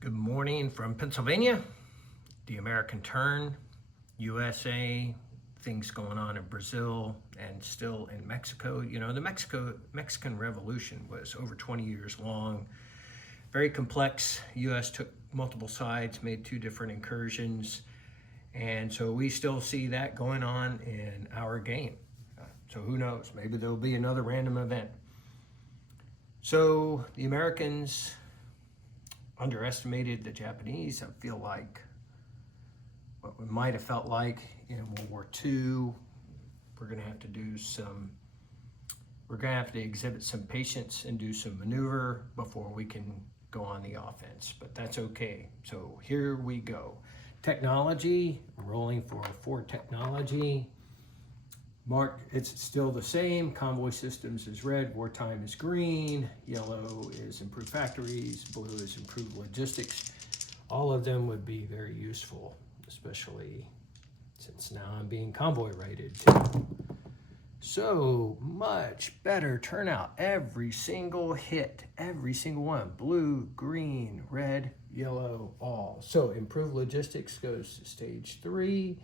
Good morning from Pennsylvania, the American turn, USA, things going on in Brazil and still in Mexico. You know, the Mexican Revolution was over 20 years long, very complex. US took multiple sides, made two different incursions, and so we still see that going on in our game. So who knows, maybe there'll be another random event. So the Americans underestimated the Japanese. I feel like what we might have felt like in World War II, we're going to have to exhibit some patience and do some maneuver before we can go on the offense, but that's okay. So here we go. Technology, rolling for Ford technology. Mark, it's still the same. Convoy systems is red, wartime is green, yellow is improved factories, blue is improved logistics. All of them would be very useful, especially since now I'm being convoy rated too. So much better turnout. Every single hit, every single one. Blue, green, red, yellow, all. So improved logistics goes to stage 3.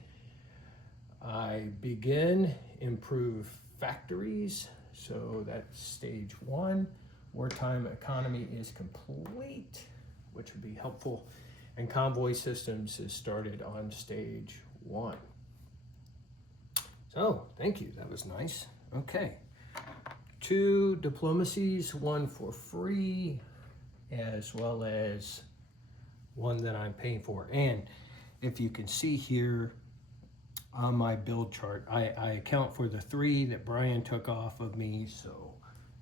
I begin improve factories, so that's stage 1. Wartime economy is complete, which would be helpful, and convoy systems is started on stage 1. So thank you, that was nice. Okay, 2 diplomacies, 1 for free, as well as 1 that I'm paying for. And if you can see here, on my build chart, I account for the 3 that Brian took off of me, so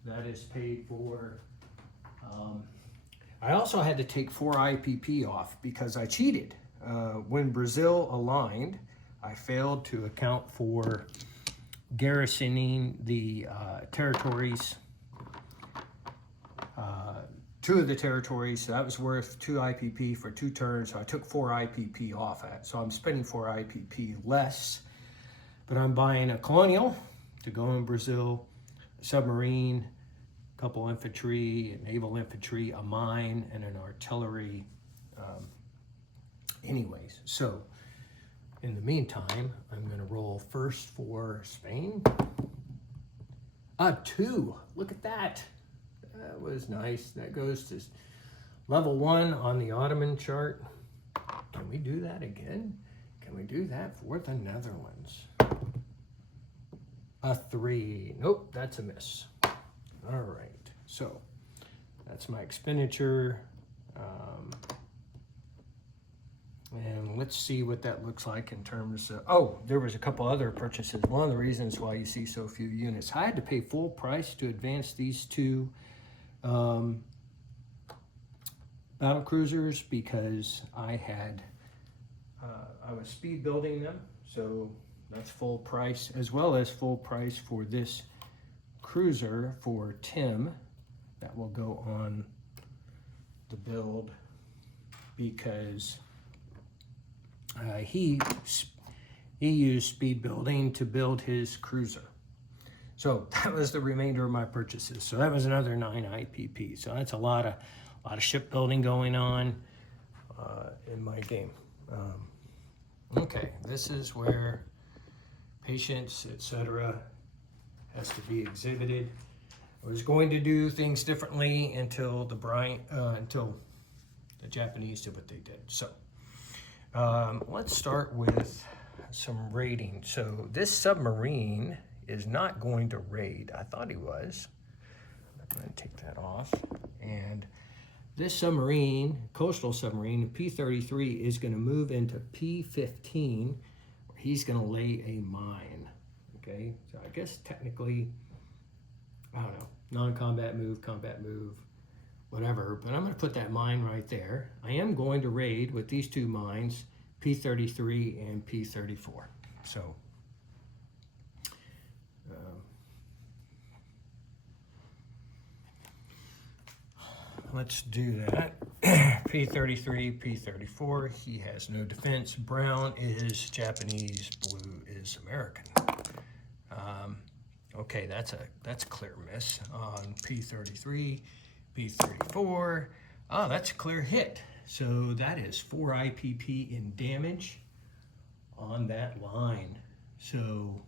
that is paid for. I also had to take 4 IPP off because I cheated. When Brazil aligned, I failed to account for garrisoning the territories, 2 of the territories, so that was worth 2 IPP for 2 turns, so I took 4 IPP off at. So I'm spending 4 IPP less, but I'm buying a colonial to go in Brazil, a submarine, a couple infantry, a naval infantry, a mine, and an artillery. Anyways, so in the meantime, I'm gonna roll first for Spain. 2, look at that. That was nice. That goes to level 1 on the Ottoman chart. Can we do that again? Can we do that for the Netherlands? 3. Nope, that's a miss. All right, so that's my expenditure. And let's see what that looks like in terms of, oh, there was a couple other purchases. One of the reasons why you see so few units. I had to pay full price to advance these 2 battle cruisers because I was speed building them, so that's full price, as well as full price for this cruiser for Tim that will go on the build because he used speed building to build his cruiser. So that was the remainder of my purchases. So that was another 9 IPP. So that's a lot of shipbuilding going on in my game. Okay, this is where patience, etc., has to be exhibited. I was going to do things differently until the Japanese did what they did. So let's start with some raiding. So this submarine is not going to raid. I thought he was. I'm going to take that off. And this submarine, coastal submarine, P-33, is going to move into P-15, where he's going to lay a mine. Okay, so I guess technically, I don't know, non-combat move, combat move, whatever, but I'm going to put that mine right there. I am going to raid with these 2 mines, P-33 and P-34. So let's do that. P-33, P-34, he has no defense. Brown is Japanese, blue is American. Okay, that's a clear miss on P-33, P-34. Oh, that's a clear hit. so that is 4 IPP in damage on that line. So,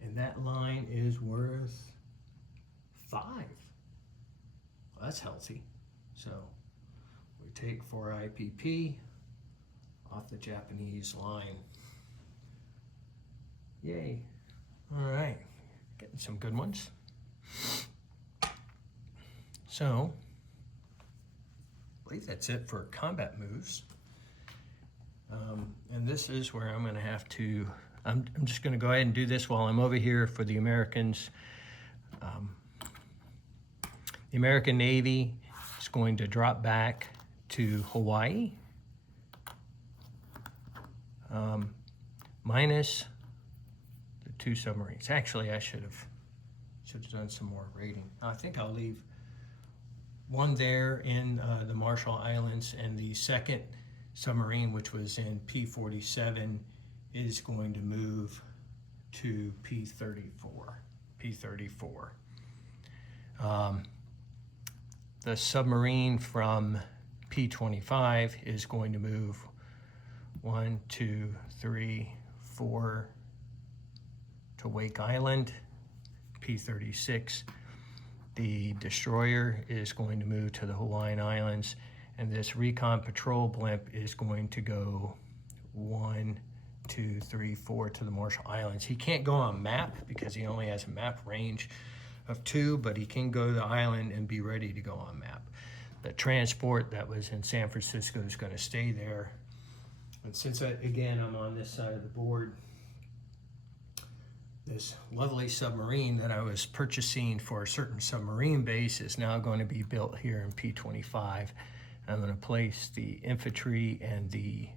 and that line is worth 5. Well, that's healthy. So we take 4 IPP off the Japanese line. Yay. All right, getting some good ones. So, I believe that's it for combat moves. And this is where I'm gonna have to, I'm just gonna go ahead and do this while I'm over here for the Americans. The American Navy is going to drop back to Hawaii, minus the 2 submarines. Actually, I should have done some more rating. I think I'll leave one there in the Marshall Islands, and the second submarine, which was in P-47, is going to move to P-34. The submarine from P-25 is going to move 1, 2, 3, 4 to Wake Island. P-36. The destroyer is going to move to the Hawaiian Islands, and this recon patrol blimp is going to go 1, 2, 3, 4 to the Marshall Islands. He can't go on map because he only has a map range of 2, but he can go to the island and be ready to go on map. The transport that was in San Francisco is going to stay there. And since, again, I'm on this side of the board, this lovely submarine that I was purchasing for a certain submarine base is now going to be built here in P-25. I'm going to place the infantry and the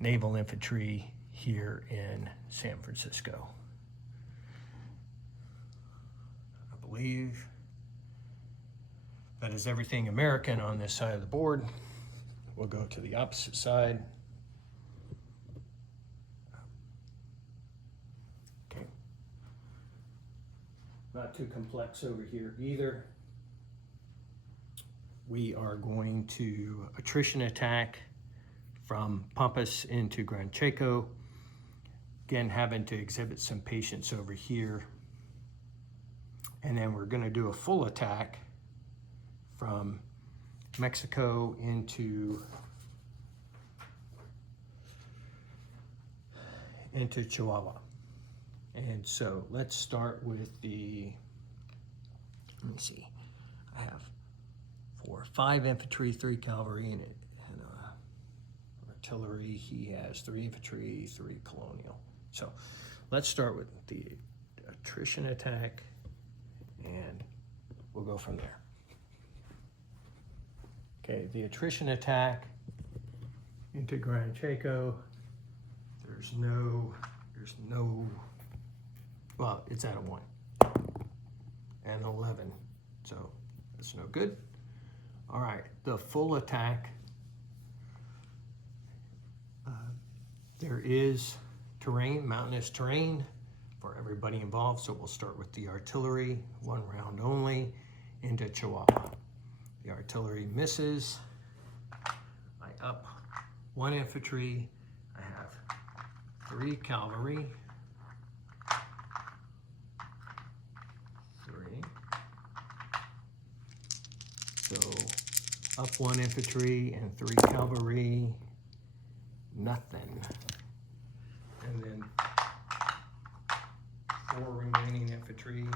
naval infantry here in San Francisco. I believe that is everything American on this side of the board. We'll go to the opposite side. Okay. Not too complex over here either. We are going to attrition attack from Pampas into Gran Chaco. Again, having to exhibit some patience over here. And then we're going to do a full attack from Mexico into Chihuahua. And so let's start with the, let me see, I have 5 infantry, 3 cavalry, and artillery. He has 3 infantry, 3 colonial. So let's start with the attrition attack, and we'll go from there. Okay, the attrition attack into Gran Chaco. There's no, well, it's at a 1 and 11, so that's no good. All right, the full attack. There is terrain, mountainous terrain for everybody involved, so we'll start with the artillery, 1 round only, into Chihuahua. The artillery misses. I up 1 infantry. I have 3 cavalry. 3. So up 1 infantry and 3 cavalry. Nothing. And then 4 remaining infantry.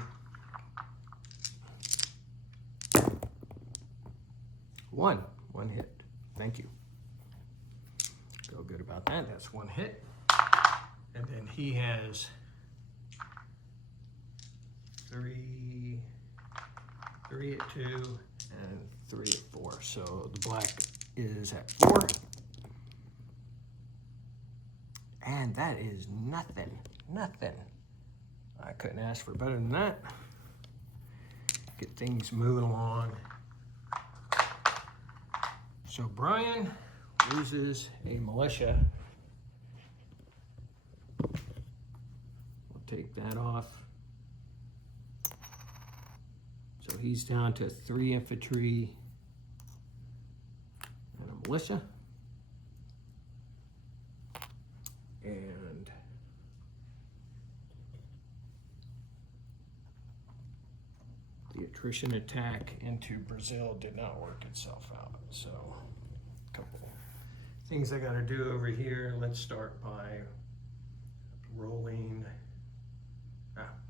1 hit. Thank you. Feel good about that. That's 1 hit. And then he has 3 at 2 and 3 at 4. So the black is at 4. And that is nothing. I couldn't ask for better than that. Get things moving along. So Brian loses a militia. We'll take that off. So he's down to 3 infantry militia. And the attrition attack into Brazil did not work itself out. So a couple things I got to do over here. Let's start by rolling.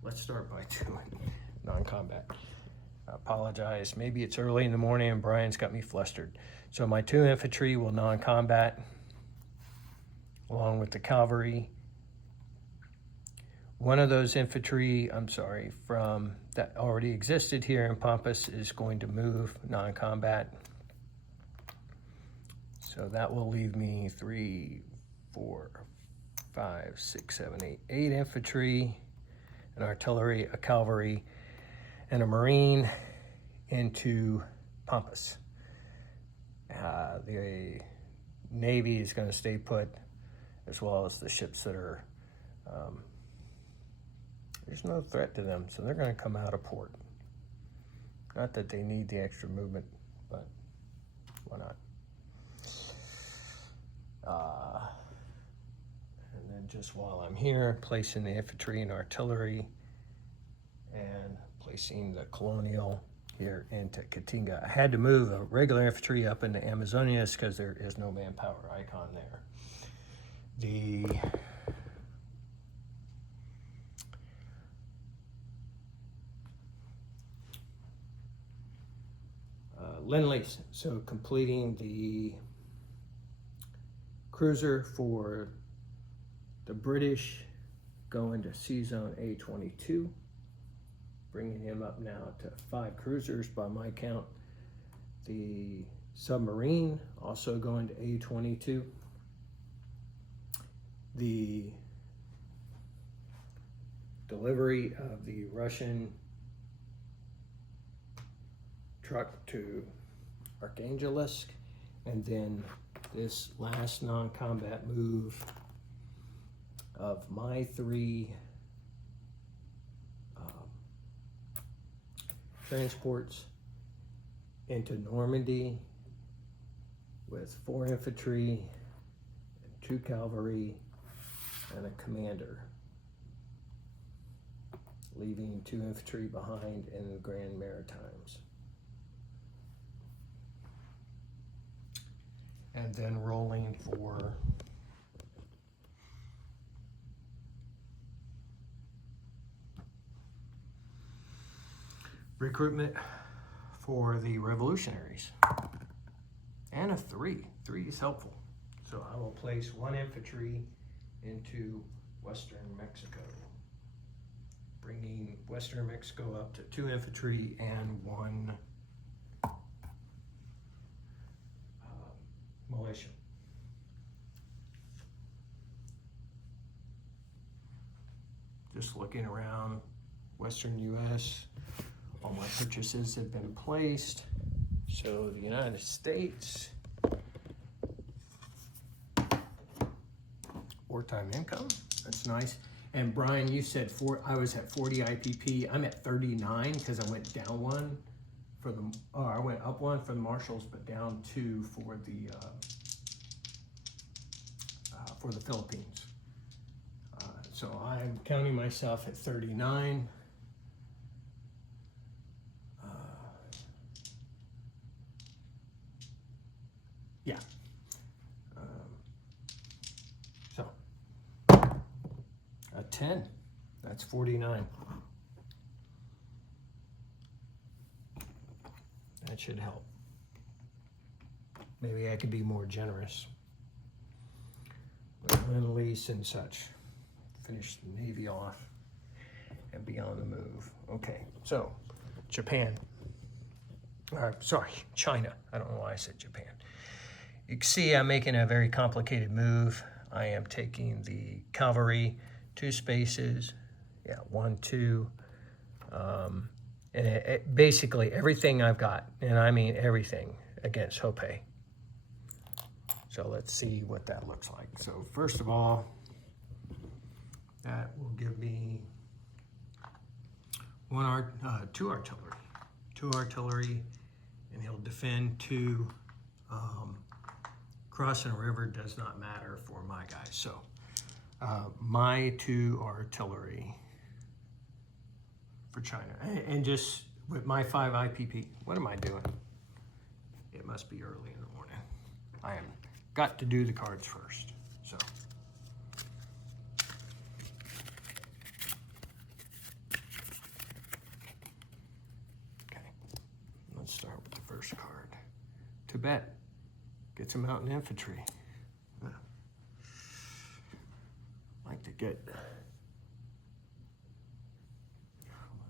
Let's start by doing non-combat. I apologize. Maybe it's early in the morning and Brian's got me flustered. So my 2 infantry will non-combat along with the cavalry. One of those infantry, from that already existed here in Pampas is going to move non-combat. So that will leave me 3, 4, 5, 6, 7, 8 infantry, an artillery, a cavalry, and a marine into Pampas. The Navy is going to stay put, as well as the ships that are, there's no threat to them, so they're going to come out of port. Not that they need the extra movement, but why not? And then just while I'm here, placing the infantry and artillery and placing the colonial here into Caatinga. I had to move a regular infantry up into Amazonas because there is no manpower icon there. The Lend-Lease, so completing the cruiser for the British, going to C-Zone A22, bringing him up now to 5 cruisers by my count. The submarine also going to A22. The delivery of the Russian truck to Archangelisk, and then this last non-combat move of my 3 transports into Normandy with 4 infantry, 2 cavalry, and a commander, leaving 2 infantry behind in the Grand Maritimes. And then rolling for recruitment for the revolutionaries. And a 3. 3 is helpful. So I will place 1 infantry into Western Mexico, bringing Western Mexico up to 2 infantry and 1 militia. Just looking around Western U.S., all my purchases have been placed. So the United States, wartime income, that's nice. And Brian, you said I was at 40 IPP. I'm at 39 because I went down 1 for the, I went up 1 for the Marshals, but down 2 for the Philippines. So I'm counting myself at 39. Yeah. So a 10, that's 49. That should help. Maybe I could be more generous with Lend-Lease and such. Finish the Navy off and be on the move. Okay, so Japan. Sorry, China. I don't know why I said Japan. You can see I'm making a very complicated move. I am taking the cavalry 2 spaces. Yeah, 1, 2. And basically everything I've got, and I mean everything, against Hope. So let's see what that looks like. So first of all, that will give me 2 artillery, and he'll defend 2 crossing a river does not matter for my guys. So my 2 artillery for China. And just with my 5 IPP, what am I doing? It must be early in the morning. I am got to do the cards first. So okay, let's start with the first card. Tibet gets a mountain infantry. I like to get with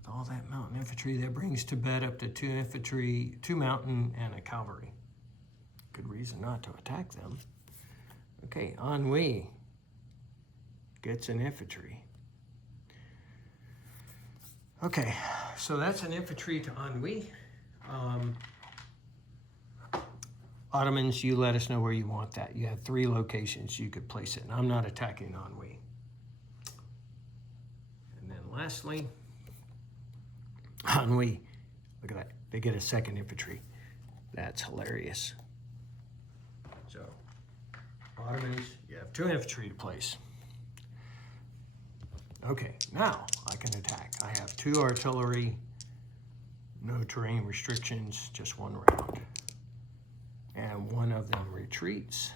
all that mountain infantry, that brings Tibet up to 2 infantry, 2 mountain, and a cavalry. Good reason not to attack them. Okay, Ennui gets an infantry. Okay, so that's an infantry to Ennui. Ottomans, you let us know where you want that. You have 3 locations you could place it, and I'm not attacking Ennui. And then lastly, Ennui, look at that. They get a 2nd infantry. That's hilarious. So, Ottomans, you have 2 infantry to place. Okay, now I can attack. I have 2 artillery, no terrain restrictions, just 1 round. And one of them retreats,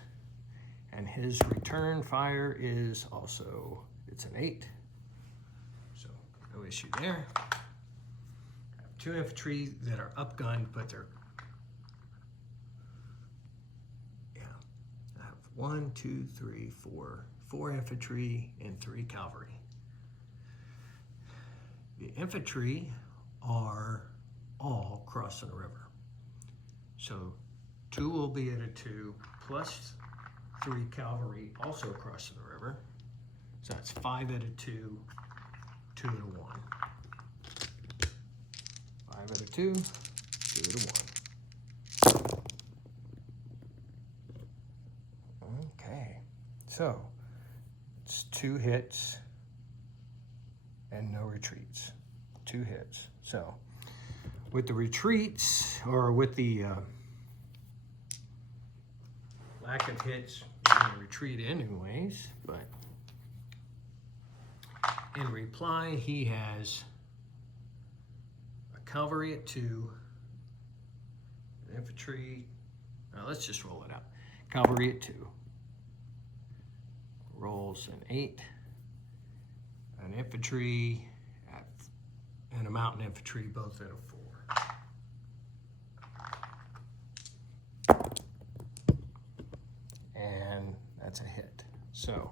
and his return fire is also, it's an 8. So no issue there. I have 2 infantry that are upgunned, but they're, yeah, I have 1, 2, 3, 4 infantry and 3 cavalry. The infantry are all crossing the river. So 2 will be at a 2, plus 3 cavalry also crossing the river. So that's 5 at a 2, 2 at a 1. 5 at a 2, 2 at a 1. Okay, so it's 2 hits and no retreats. 2 hits. So with the retreats, or with the lack of hits, you're going to retreat anyways, but in reply, he has a cavalry at 2, an infantry, let's just roll it out. Cavalry at 2, rolls an 8, an infantry, and a mountain infantry, both at a 4. And that's a hit. So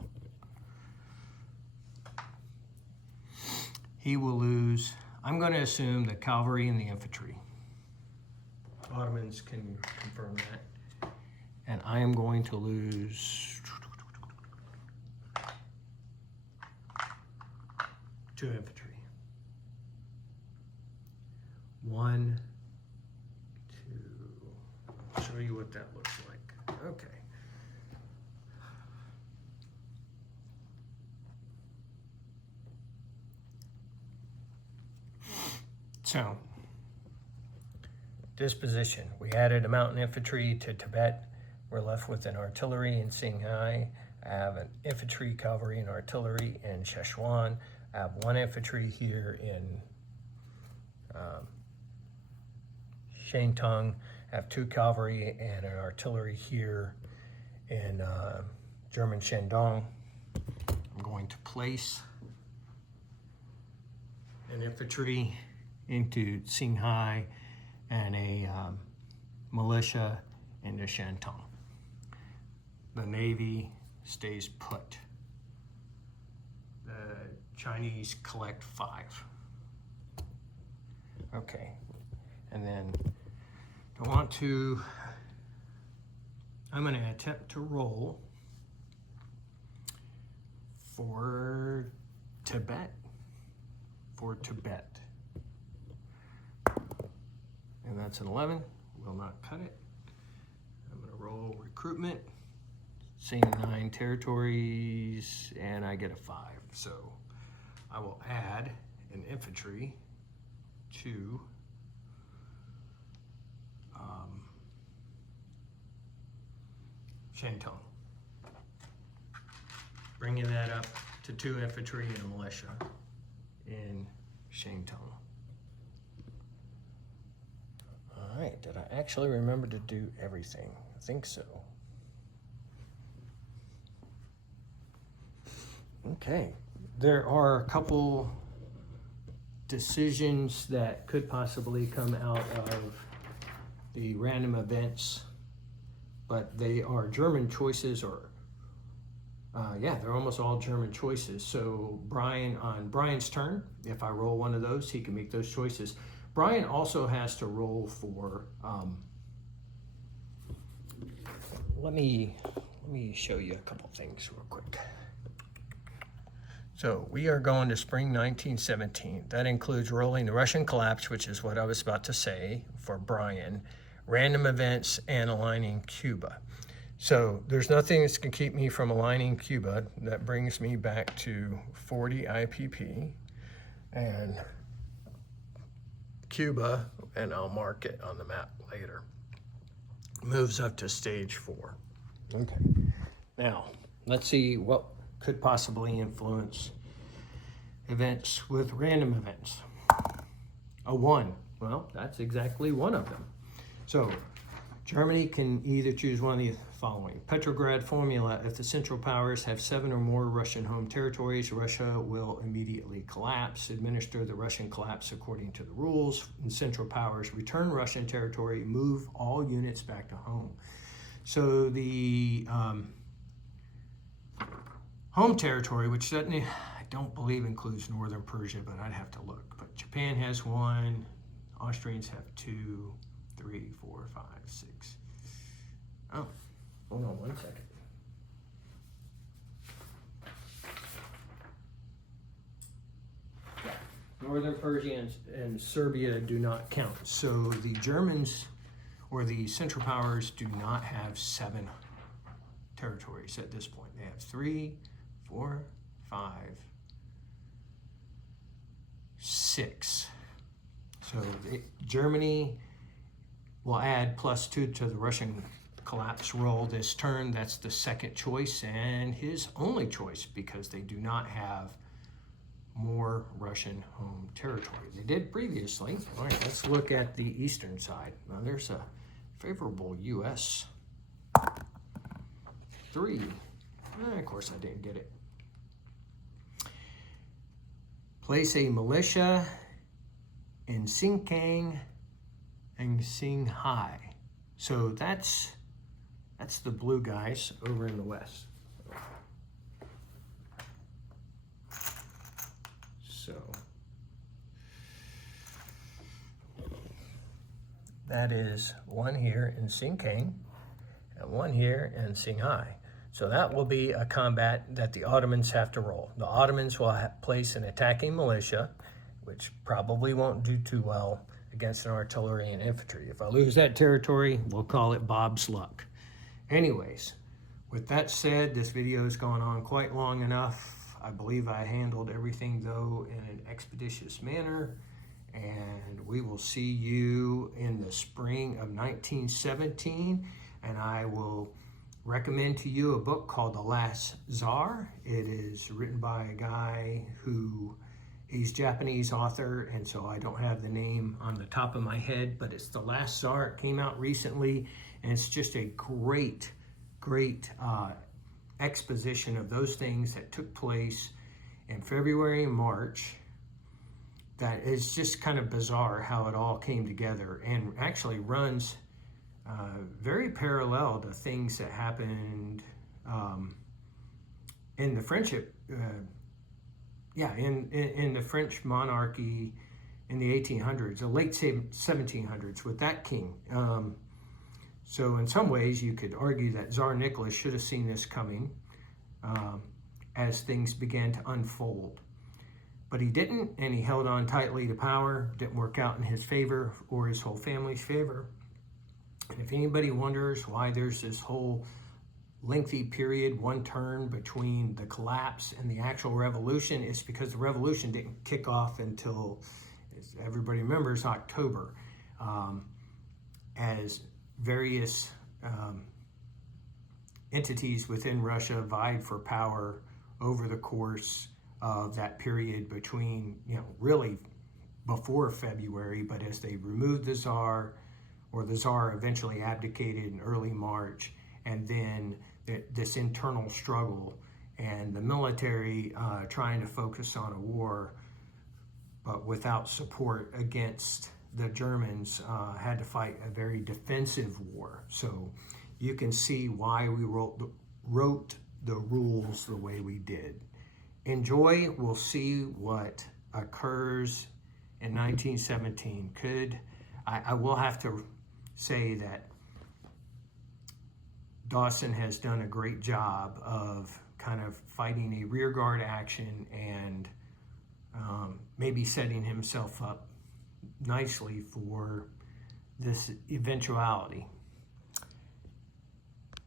he will lose, I'm going to assume the cavalry and the infantry. Ottomans can confirm that. And I am going to lose 2 infantry. 1, 2, I'll show you what that looks like. Okay. So, disposition. We added a mountain infantry to Tibet. We're left with an artillery in Singhai. I have an infantry, cavalry, and artillery in Szechuan. I have 1 infantry here in Shantung. I have 2 cavalry and an artillery here in German Shandong. I'm going to place an infantry into Singhai and a militia into Shantung. The Navy stays put. The Chinese collect 5. Okay, and then I'm going to attempt to roll for Tibet. And that's an 11, will not cut it. I'm going to roll recruitment, same 9 territories, and I get a 5. So I will add an infantry to Shantung. Bringing that up to 2 infantry and a militia in Shantung. All right, did I actually remember to do everything? I think so. Okay, there are a couple decisions that could possibly come out of the random events, but they are German choices, or yeah, they're almost all German choices. So Brian, on Brian's turn, if I roll one of those, he can make those choices. Brian also has to roll for, let me show you a couple things real quick. So we are going to spring 1917. That includes rolling the Russian collapse, which is what I was about to say for Brian, random events, and aligning Cuba. So there's nothing that's going to keep me from aligning Cuba. That brings me back to 40 IPP and Cuba, and I'll mark it on the map later, moves up to stage 4. Okay. Now, let's see what could possibly influence events with random events. A 1. Well, that's exactly one of them. So Germany can either choose one of the following. Petrograd formula: if the Central Powers have 7 or more Russian home territories, Russia will immediately collapse. Administer the Russian collapse according to the rules. And Central Powers return Russian territory, move all units back to home. So the home territory, which doesn't, I don't believe includes northern Persia, but I'd have to look. But Japan has 1, Austrians have 2, 3, 4, 5, 6. Oh, hold on one second. Yeah. Northern Persia and Serbia do not count. So the Germans, or the Central Powers, do not have 7 territories at this point. They have 3, 4, 5, 6. So Germany will add +2 to the Russian collapse roll this turn. That's the second choice and his only choice, because they do not have more Russian home territory. They did previously. All right, let's look at the eastern side. Now there's a favorable U.S. 3. Of course I didn't get it. Place a militia in Xinjiang and Xinghai. So that's the blue guys over in the west. So that is 1 here in Xinjiang and 1 here in Xinghai. So that will be a combat that the Ottomans have to roll. The Ottomans will place an attacking militia, which probably won't do too well against an artillery and infantry. If I lose that territory, we'll call it Bob's luck. Anyways, with that said, this video has gone on quite long enough. I believe I handled everything, though, in an expeditious manner. And we will see you in the spring of 1917. And I will recommend to you a book called The Last Tsar. It is written by a guy who, he's a Japanese author, and so I don't have the name on the top of my head, but it's The Last Tsar. It came out recently, and it's just a great exposition of those things that took place in February and March. That is just kind of bizarre how it all came together, and actually runs very parallel to things that happened in the friendship, in the French monarchy in the 1800s, the late 1700s with that king. So in some ways you could argue that Tsar Nicholas should have seen this coming as things began to unfold. But he didn't, and he held on tightly to power. Didn't work out in his favor or his whole family's favor. And if anybody wonders why there's this whole lengthy period, 1 turn between the collapse and the actual revolution, it's because the revolution didn't kick off until, as everybody remembers, October, as various entities within Russia vied for power over the course of that period between, really before February, but as they removed the Tsar, or the Tsar eventually abdicated in early March, and then this internal struggle and the military trying to focus on a war, but without support against the Germans, had to fight a very defensive war. So you can see why we wrote the rules the way we did. Enjoy. We'll see what occurs in 1917. I will have to say that Dawson has done a great job of kind of fighting a rearguard action and maybe setting himself up nicely for this eventuality.